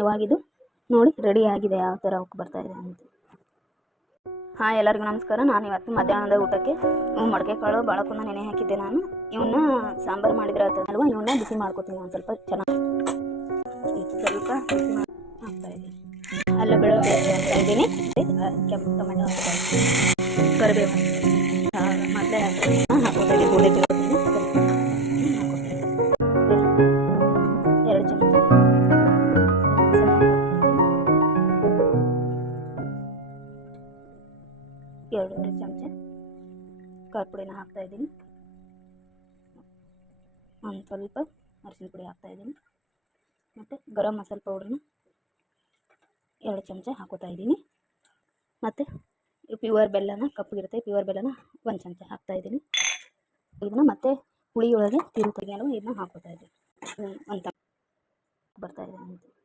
ಇವಾಗಿದು ನೋಡಿ ರೆಡಿ ಆಗಿದೆ ಯಾವ ಥರ ಬರ್ತಾ ಇದೆ ಅಂತ. ಹಾಂ ಎಲ್ಲರಿಗೂ ನಮಸ್ಕಾರ. ನಾನು ಇವತ್ತು ಮಧ್ಯಾಹ್ನದ ಊಟಕ್ಕೆ ಮಡಕೆ ಕಾಳು ಬಾಳಕ್ಕೂ ನೆನೆ ಹಾಕಿದ್ದೆ ನಾನು. ಇವನ್ನ ಸಾಂಬಾರು ಮಾಡಿದ್ರೆ ಅಲ್ವಾ? ಇವನ್ನ ಬಿಸಿ ಮಾಡ್ಕೊತೀನಿ ಒಂದು ಸ್ವಲ್ಪ ಚೆನ್ನಾಗಿ. ಸ್ವಲ್ಪ ಅಲ್ಲ ಬೆಳೆ ಕೆಂಪು ಟೊಮೆಟೊ ಕರಿಬೇವು. ಮೊದಲೇ ಹಾಕೋತಾ ಇದ್ದೀನಿ ಎರಡು ಚಮಚ. ಎರಡೂವರೆ ಚಮಚ ಖಾರ ಪುಡಿನ ಹಾಕ್ತಾ ಇದ್ದೀನಿ. ಒಂದು ಸ್ವಲ್ಪ ಅರಿಶಿನ ಪುಡಿ ಹಾಕ್ತಾ ಇದ್ದೀನಿ. ಮತ್ತು ಗರಂ ಮಸಾಲೆ ಪೌಡ್ರನ್ನ ಎರಡು ಚಮಚ ಹಾಕೋತಾ ಇದ್ದೀನಿ. ಮತ್ತು ಪ್ಯೂವರ್ ಬೆಲ್ಲನ ಕಪ್ಪಗಿರುತ್ತೆ ಪ್ಯೂವರ್ ಬೆಲ್ಲನ ಒಂದು ಚಮಚ ಹಾಕ್ತಾ ಇದ್ದೀನಿ. ಇದನ್ನು ಮತ್ತೆ ಹುಳಿಯೊಳಗೆ ತಿರುಗಿ ಇದನ್ನ ಹಾಕೋತಾ ಇದ್ದೀನಿ. ಒಂದು ಬರ್ತಾ ಇದೆ ಅಂತ.